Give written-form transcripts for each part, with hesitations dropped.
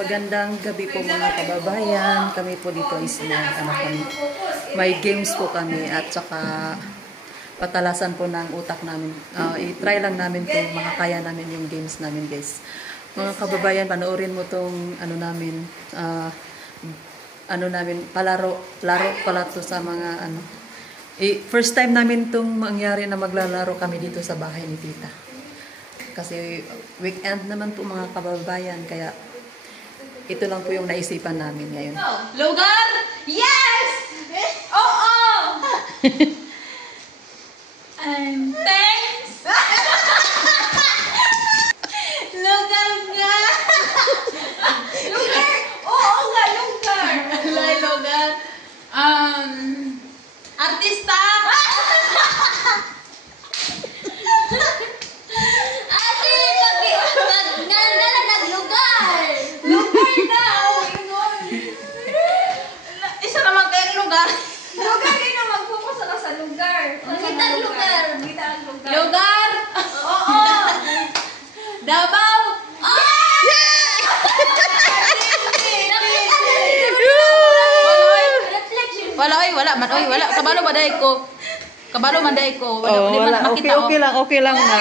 Magandang gabi po mga kababayan. Kami po dito is may games po kami at saka patalasan po ng utak namin. I-try lang namin kung makakaya namin yung games namin, guys. Mga kababayan, panoorin mo tong palaro pala to sa mga first time namin tong mangyari na maglalaro kami dito sa bahay ni Tita. Kasi weekend naman po mga kababayan, kaya ito lang po yung naisipan namin ngayon. Lugar? Yes! Oo! Thanks! Lugar nga! Lugar? Oo nga, lugar! Lugar. Artista? Ate, pag naglugar! Lugar na! Isa naman kayong lugar. Lugar din na mag-focus ka sa lugar. Kitang lugar. Kitang lugar. Lugar? Oo. Davao? Wala man, wala. Kabalo ba dahil ko? Wala. Okay lang na.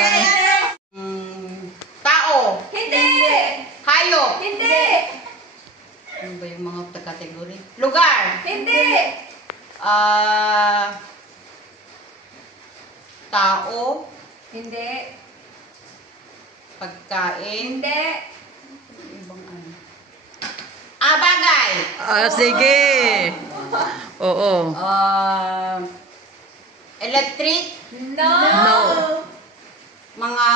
Tao? Hindi. Hayop? Hindi. Ano ba yung mga kategory? Lugar? Hindi. Tao? Hindi. Pagkain? Hindi. Ibang ano? Bagay? Sige. Oo. Electric? No. Mga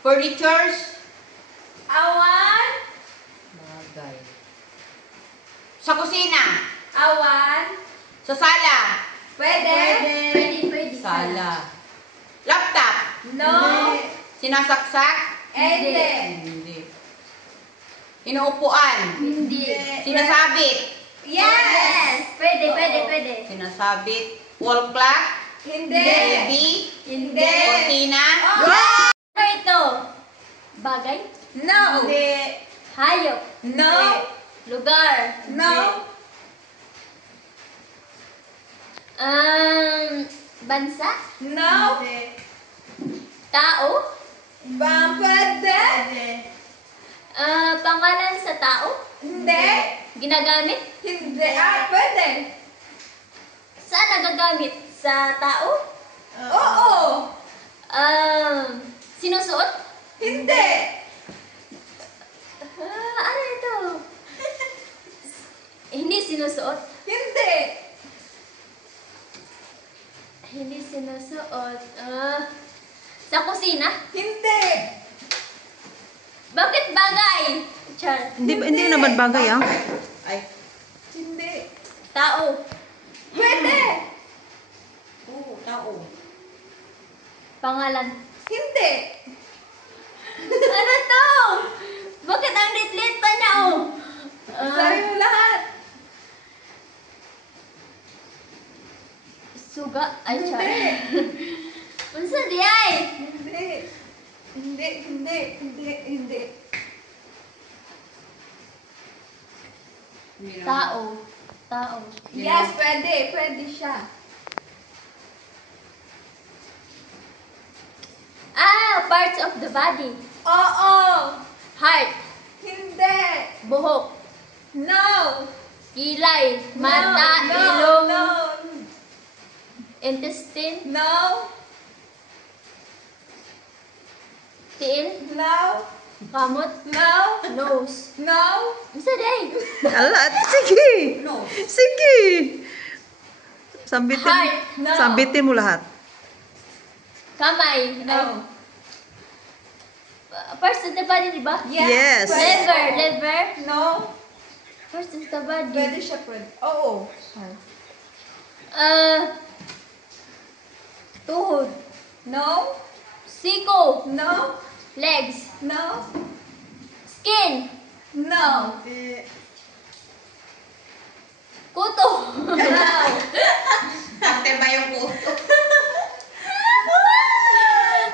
furnitures? Awan? Bagay. Sa kusina? Awan? Sa sala? Pwede. Sala. Laptop? No. Sinasaksak? Hindi. Inuupuan? Hindi. Sinasabit? Yes! Pwede. Sinasabit? Wall clock? Hindi. TV? Hindi. Cortina? Ano ito? Bagay? No. Hindi. Hayop? No. Lugar? No. Bansa? No. Tao? Pwede. Pangalan sa tao? Hindi. Ginagamit? Hindi. Pwede. Saan nagagamit? Sa tao? Oo. Sinusuot? Hindi. Ano ito? Hindi sinusuot? Hindi. Hindi sinusuot. Sa kusina? Hindi. Bakit bagay? Char. Hindi naman bagay Ay. Hindi. Tao? Pwede. Oo, tao. Pangalan? Hindi. Ano to? Bakit ang lit-lit pa niya, Sa'yo lahat. Suga? Ay, char. Hindi. Unsa di ay? Hindi. Tao. Yes, pwede. Pwede siya. Parts of the body. Oo. Heart. Hindi. Buhok. No. Kilay. Mata. No. Ilong. No. Intestine. No. Tiil. No. Kamot. No. Nose. No. Unsa di ay? Sige. No. Sige. Heart. No. Sambitin mo lahat. Kamay. No. Parts of the body, di ba? Yes. Liver. No. Parts of the body. Pwede siya, pwede. Oo. Tuhod. No. Siko. No. Legs. No. Skin. No. Kuto. No. Ate ba yung puto?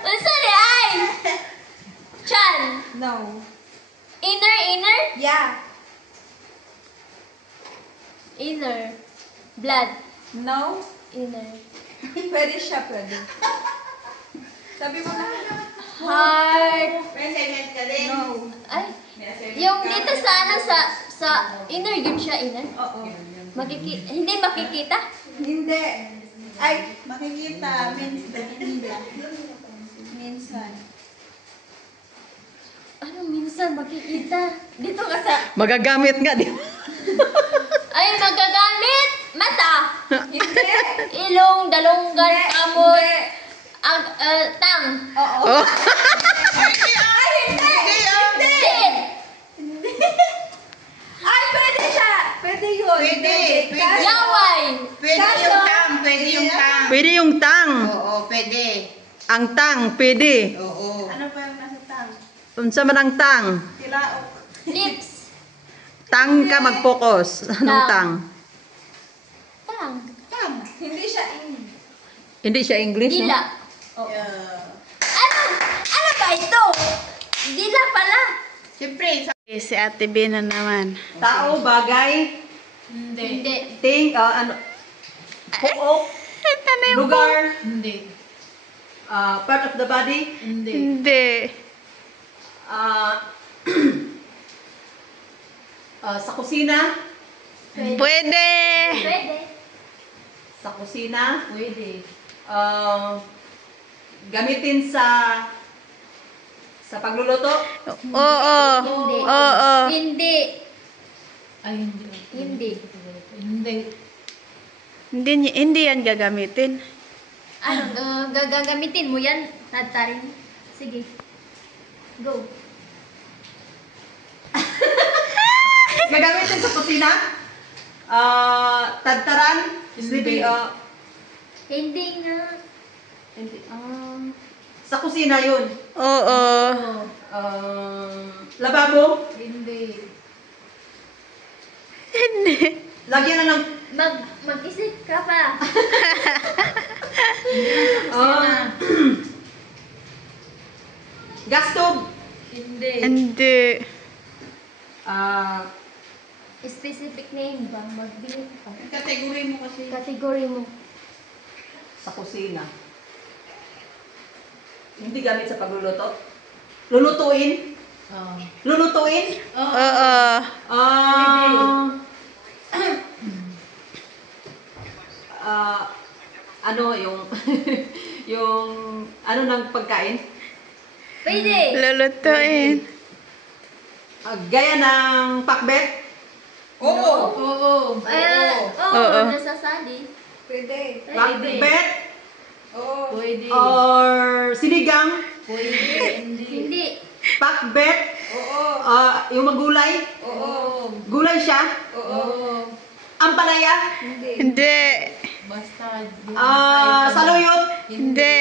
Unsa di ay? Chan. No. Inner. Yeah. Inner. Blood. No. Inner. Pwede siya, pwede. Sabi mo na. Heart. No. Ay. Yung dito sa ano sa inner yun siya inner. Oo. Hindi makikita. Hindi. Ay, makikita. Minsan. Ano minsan makikita? Dito ka sa Magagamit nga, di ba? ay magagamit mata. Hindi. Ilong, dalunggan, Hindi. kamot, tang. Oo. Oh. Ay, hindi. Hindi. Hindi. Ay, pwede siya. Pwede yun. Pwede. Kaso- Yaway. Pwede yung tang, pwede yung tang. Pwede yung tang. Oo, pwede. Ang tang, pwede. Oo. Ano pa yung nasa tang? Unsa man ang tang? Kilaok. Lips. Tang ka mag-focus. Anong tang? Tang. Tang. Hindi siya in. Hindi siya English, no? Dila. Ano ba ito? Dila pala. Siyempre, si Ate B na naman. Tao, bagay, Hindi. thing, ano, puok, lugar, part of the body, Hindi. ah, sa kusina, Pwede. Pwede. sa kusina, gamitin sa pagluluto, Oo. Hindi. Oo. Hindi. Ay, hindi. Hindi. Hindi. Hindi yan gagamitin. Ano, gagamitin mo yan? Tatarin. Sige. Go. gagamitin sa kusina, tadtaran, sleeping, Hindi nga. hindi, sa kusina yun, Oo. lababo, Hindi. lagyan na ng, Mag-isip ka pa. gas stove, Hindi. Hindi. Specific name ba? Magbili ka pa. Kategory mo kasi. Category mo. sa kusina. Hindi gamit sa pagluluto. Lulutuin. Lulutuin. Oo. Ano yung yung ano ng pagkain? Pwede. Lulutuin. Gaya ng pakbet. Oo. Oo. Oo. Nasasali. Pwede. Pakbet Oo. Pwede. or sinigang. Pwede. Hindi. Hindi. Pakbet. Oo. Yung magulay. Oo. Gulay siya. Oo. Ampalaya. Hindi. Hindi. Basta. Saluyot. Hindi.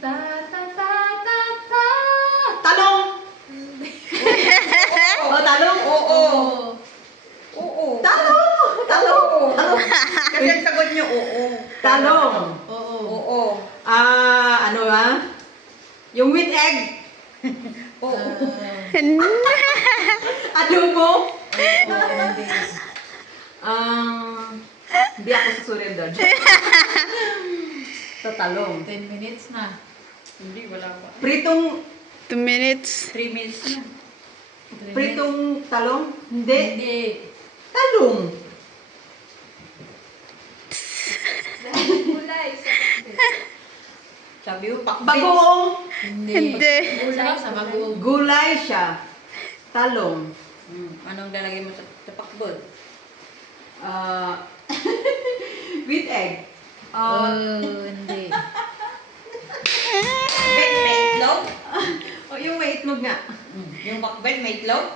Ta ta ta ta ta. Talong. Talong. Oo. Oo. Talong. Talong. Talong. Kasi ang sagot niyo, oo. Talong. Oo. Oo. Ano yung with egg. Oo. Adobo. Hindi. Hindi ako susunod doon. Sa talong. 10 minutes na. Hindi, wala pa. Pritong 2 minutes. 3 minutes na. pritong talong? Hindi. Hindi. Talong. Kulay. Sabi mo, pakbet. Bagoong. Hindi. Gulay sa bagoong. Gulay siya. Talong. Anong lalagay mo sa pakbet? With egg. Hindi. Pakbet, may itlog? Yung may itlog nga. Yung pakbet, may itlog?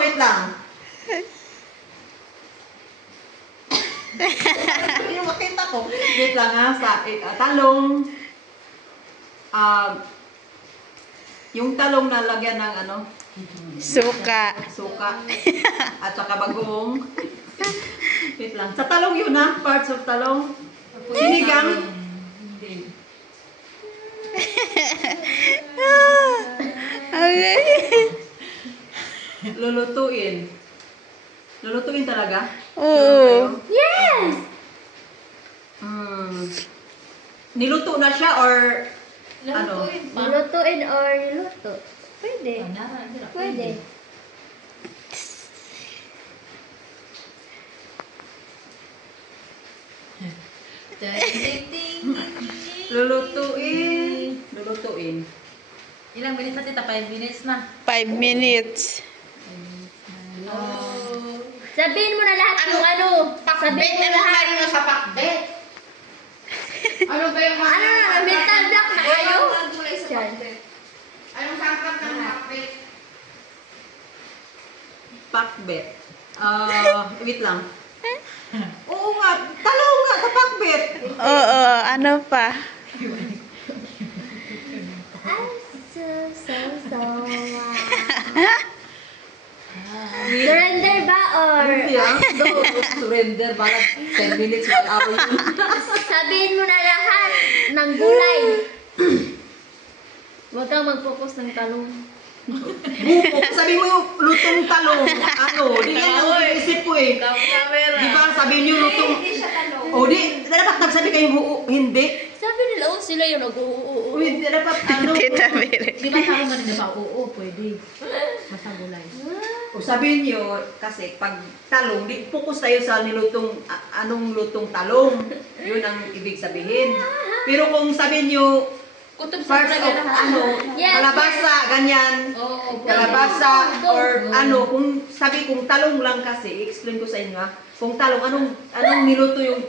Wait lang. Yung makita ko. Wait lang ha. Talong. Yung talong na lagyan ng ano, Suka. suka. At saka bagoong. Wait lang. Sa talong yun ha. Parts of talong. Sinigang. Hindi. lulutuin. Lulutuin talaga? Oo. Yes! Niluto na siya or ano? Lalutuin pa. Lutuin or niluto? Pwede. Panara, hindi na Pwede. Lulutuin. Lulutuin. Ilang minutes na tita? 5 minutes na. 5 minutes. Sabihin mo na lahat ng ano. Sabihin mo lahat. sa pakbet? Ano ba yung mga... Ano na, mental block na kayo? Diyan. Anong sangkap ng pakbet? Pakbet. Wait lang. Oo nga, talong nga sa pakbet. Oo, ano pa? I'm so. Surrender ba or... Yeah, surrender. Bakit 10 minutes, 1 hour yun. Sabihin mo na lahat ng gulay. Huwag kang mag-focus ng talong. Buko, sabi mo yung lutong talong. Ano, di yan ang isip ko eh. Di ba sabi niyo lutong... O di, dapat nagsabi kayo buo. Hindi. Sabi nila, oh, sila yung nag-uuuu. Uy, dapat ano. Tita Mary. Di ba tao man nila pa? Oo, pwede. Basta gulay. O sabihin niyo, kasi pag talong, di focus tayo sa nilutong, anong lutong talong. Yun ang ibig sabihin. Pero kung sabihin niyo, Kutob sa parts of talaga na. ano, Yes, kalabasa, ganyan. Oo. Kalabasa, or ano, kung sabi kung talong lang kasi, i-explain ko sa inyo ha. Kung talong, anong niluto yung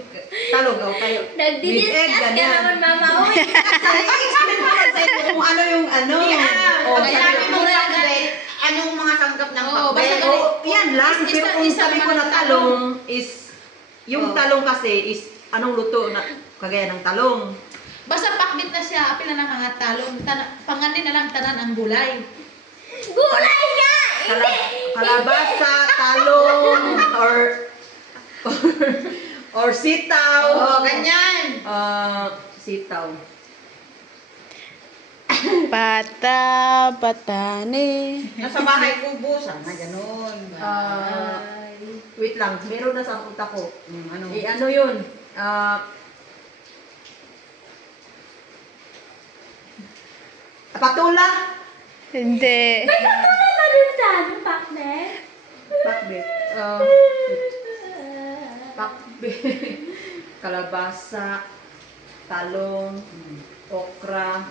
talong? O kayo, with egg, Nagdi-discuss ka ganyan. naman, mama. Uy, I-explain ko lang sa inyo kung ano yung ano. O, Sabi mo sabi- pakbet, anong mga sangkap ng Oo, basta pakbet? ganun. Oo, yan lang. Is- Pero isa- kung isa sabi ko naman na ang talong is, yung Oo. talong kasi is, anong luto na kagaya ng talong. Basta pakbit na siya, apil na lang ang talong. Panganin na lang tanan ang gulay. gulay nga! Kalabasa, talong, or sitaw. Oo, ganyan. Sitaw. Batani. Nasa bahay kubo, sana ganun. Wait lang, meron na sa utak ko. Ano? Ano yun? Patula. Hindi. Katulad na din sa ano, partner. Pakbet. Pakbet. Kalabasa, talong, okra.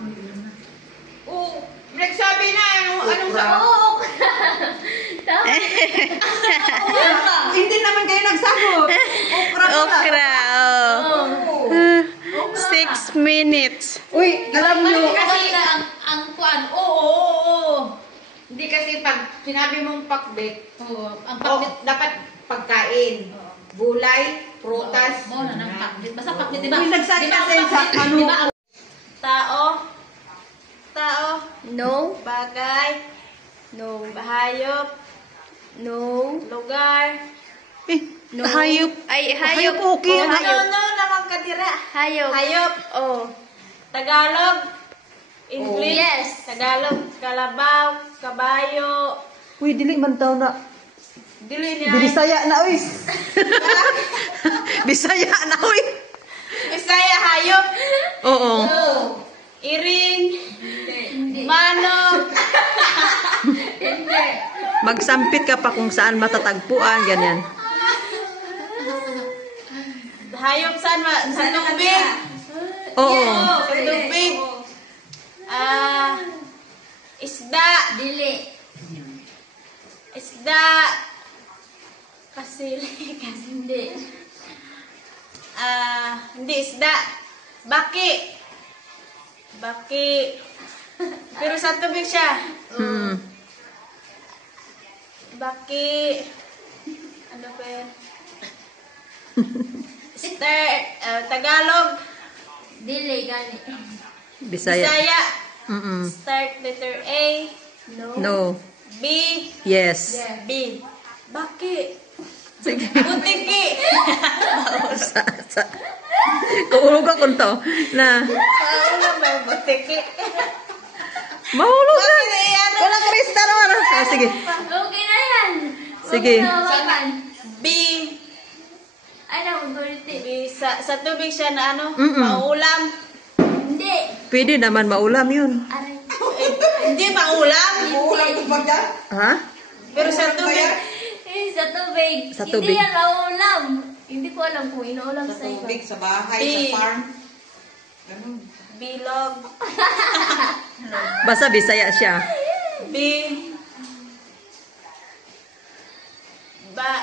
Oo, nagsabi na, anong Okra. Oo. Tama. Hindi naman kayo nagsagot. Okra pala. Okra, oh. 6 minutes. Uy, alam nyo. Kasi ang kuan, oo. Hindi kasi pag sinabi mong pakbet, Oo, ang oh, pakbit. dapat pagkain. Gulay, prutas. Mo na ng pakbit. Basta pakbit, di ba? Uy, nagsabi Di ba kasi ang sa pakbit? ano. Di ba ang Tao, No. bagay, No. hayop, No. lugar, No. Hayop. Ay, Hayop, hayop. okay. Oh, hayop. ano naman kadira? Hayop. Hayop, Oh. Tagalog, English, Yes. Tagalog, kalabaw, kabayo, Uy, dili man tao na. dili niya, Bisaya na, uy. Bisaya na, uy. Bisaya, hayop, Oo. iring, manok, Magsampit ka pa kung saan matatagpuan, ganyan. hayop sa tubig, Oo. sa tubig, isda, Dili. isda, kasili, Hindi. hindi isda, baki, pero sa tubig siya, baki, ano ba yun? Tagalog, Dili, gani. Bisaya. Bisaya, Mm-mm. start letter A, No. No. B, Yes. B, baki, Sige. butiki, sa. Kuulog ako to. Na. ano ba yung butiki? Mahulog na. Bakit yan? Wala Krista naman. Sige. Okay na yan. Sige. B. Ano, mag-ulitin. B. Sa tubig siya na ano? Mm-mm. Maulam. Hindi. Pwede naman maulam yun. Aray. Hindi maulam. Ha? Pero sa tubig. Sa tubig. Sa tubig. Hindi yan naulam. Hindi ko alam kung inuulam sa iba. Sa bahay, B. sa farm. Bilog. Basta Bisaya siya. B. Ba.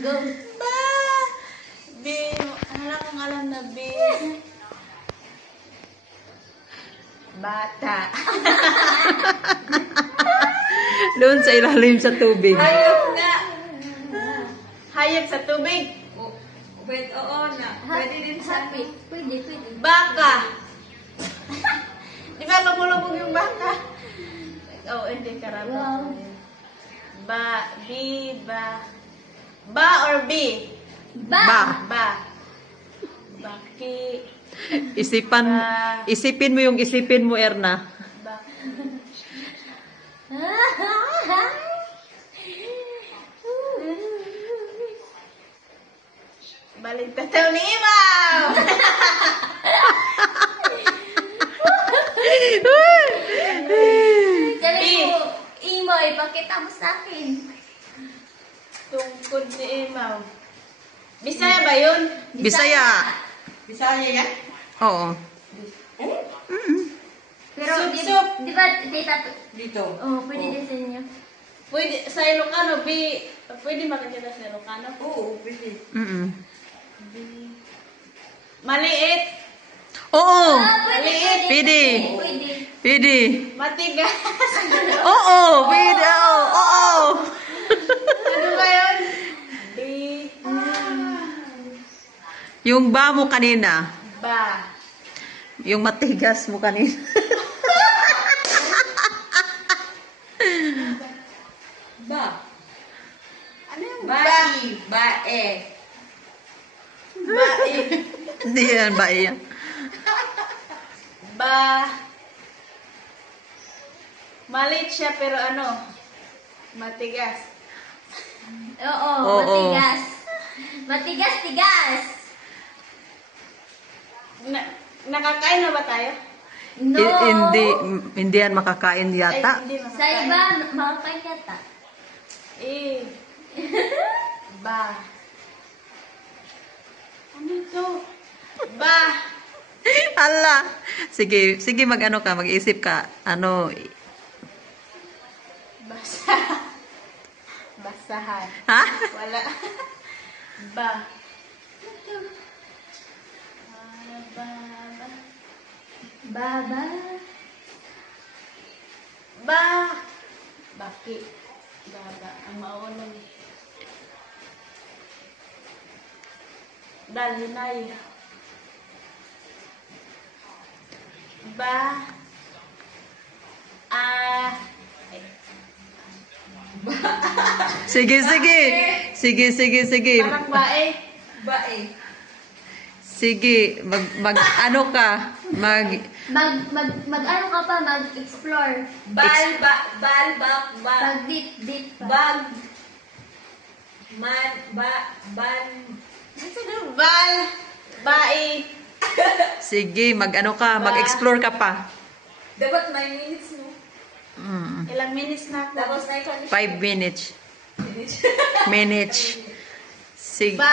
Go. Ba. B. Wala kong alam na B. Bata. Doon sa ilalim sa tubig. Hayop nga. Hayop sa tubig. Wait, oo na. Pwede din happy. Pwede. Baka. Di ba lumulubog yung baka? Oh, hindi karama. Wow. Ba. B. Ba. Ba or B? Ba. Ba. Baki. Isipin mo yung isipin mo, Erna. Ba. Balik tataw ni Imaw! Dali mo, Imo, ipakita mo sa akin. Tungkod ni Imaw. Bisaya ba yun? Bisaya. Bisaya yan? Oo. Pero, Sup-sup. di ba, tita, Dito. oh, pwede din sa inyo. Pwede, sa Ilocano, B. Pwede makikita sa Ilocano? Oo, pwede. Mm-mm. Maliit. Oo. Pwede. Pwede. Pwede. Pwede. Matigas. Oo. Pwede. Oo. Ano ba yun? B. Yung ba mo kanina. Ba. Yung matigas mo kanina. Ba. Ano yung Bai. Bae. Bae. Hindi yan ba yan? Ba. Maliit siya pero ano? Matigas. Oo, Oo. matigas. Matigas. Nakakain na ba tayo? No. Hindi yan makakain yata. Ay, hindi Sa makakain. iba, makakain yata. Eh. Ba. Ano ito? Ba. Ala. Sige mag-ano ka, mag-isip ka. Ano, Basa. Basahan. ha? Wala. Ba. Ba. Baba. Ba. Baki. Baba. Ang maunong. Dalhinay. Ba. Sige. Parang bae. Bae. Sige, ano ka? Mag-ano ka pa, mag-explore. Bal, bak. Mag-dip pa. Bag. Man, ban. Bal. Bae. Sige, mag-ano ka, mag-explore ka pa. Dapat may minutes mo. Ilang minutes na ako. Tapos na ikaw. 5 minutes. Sige. Ba.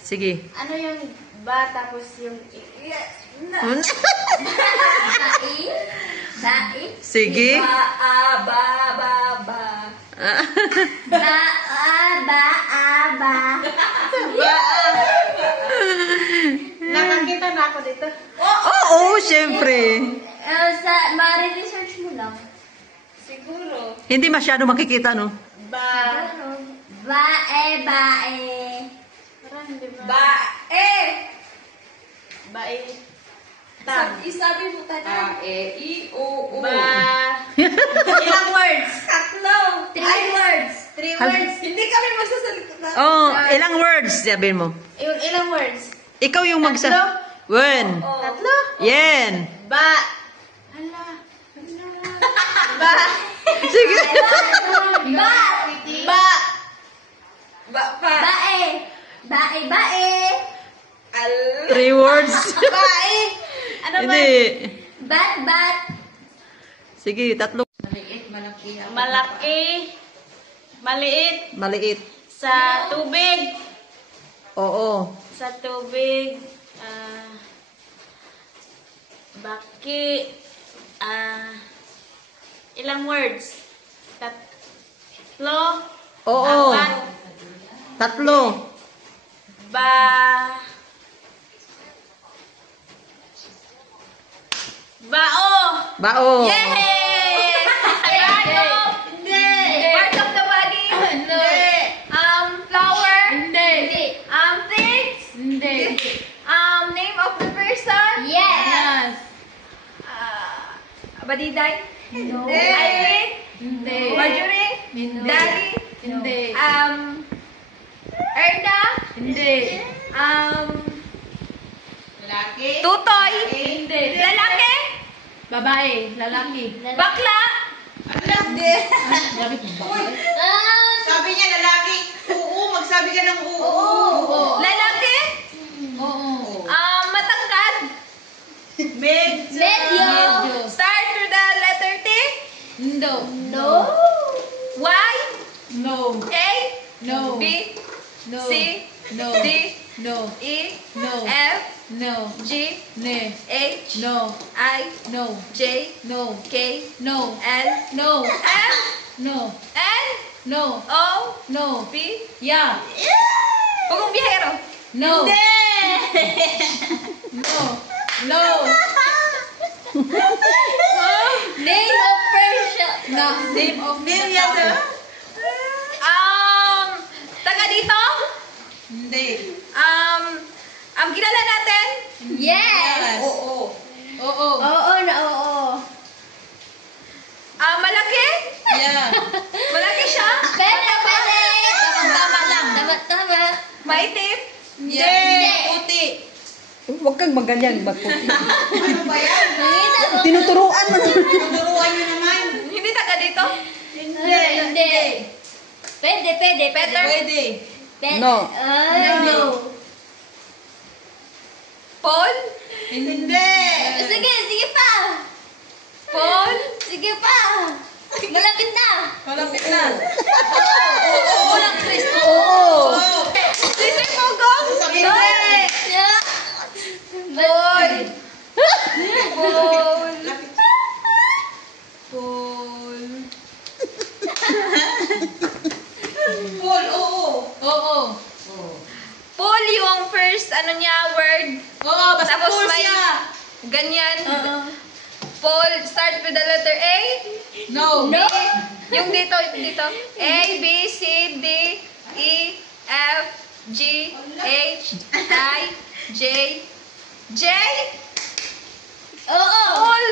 Sige. Ano yung ba tapos yung Dai. Sige. Ba. nakakita na ako dito. Oo, syempre. Mari-research mo lang. Siguro. Hindi masyado makikita, no? Ba. Bae. Parang di ba? Bae. Bae. Tag. Isabi mo tayo. I, O. Ba. Ilang words? Tatlo. 3 words. 3 words. Hindi kami magsasalita na. Oh, ilang words, sabihin mo. Yung ilang words? Ikaw yung magsa... Tatlo? When? Tatlo? Yen. Ba. Sige. Bae. Bae, bae. 3 words. Ano ba? Hindi. Bat. Sige, 3. Maliit, malaki. Malaki. Maliit. Maliit. Sa tubig. Oo. Sa tubig. Baki. Ilang words? 3. Oo. 4. 3. Bao. Bao. Yay! Hindi. Part of the body. No. Flower. Hindi. Things. Hindi. Name of the person. Yes. Yes. Badiday. No. Irene. Hindi. Marjorie. Hindi. Daddy. Hindi. Erna. Hindi. Tutoy. Hindi. Lalaki. Babae, lalaki. Bakla. Grabe kung babae. Sabi niya lalaki. Oo, magsabi ka ng oo. Lalaki. Oo. Matangkad. Med. Medyo. Start with the letter T. No. No. Y. No. A. No. B. No. C. No. D. No. E. No. F. No. G. Ne. H. No. I. No. J. No. K. No. L. No. M. No. N. No. O. No. P. Yeah. Pugong biyahero. No. No. No. Name of Persia. No. Name of Miriam. Taga dito. Hindi. Ang kilala natin. Yes. Oo. Oo. Oo na oo. Malaki. Yeah. Malaki siya. Pwede. Tama lang. Tama. Maitim. Yeah. Puti. Huwag kang maganyan. Magputi. Ano ba yan? Nakita mo. Tinuturuan mo. Tuturuan niyo naman. Hindi taga dito. Hindi. Pwede. Peter. Pwede. No. No. Paul. Hindi. Sige pa. Paul. Sige pa. Malapit na. Malapit na. Walang Kristo. Oo. Sisi Pogong. Sabi No. mo. Paul. Paul. Paul, oo. Oo. Paul yung first word. Oo, basta Tapos cool may siya. ganyan. Paul, start with the letter A. No. Yung dito. A, B, C, D, E, F, G, H, I, J. J? Oo. Paul.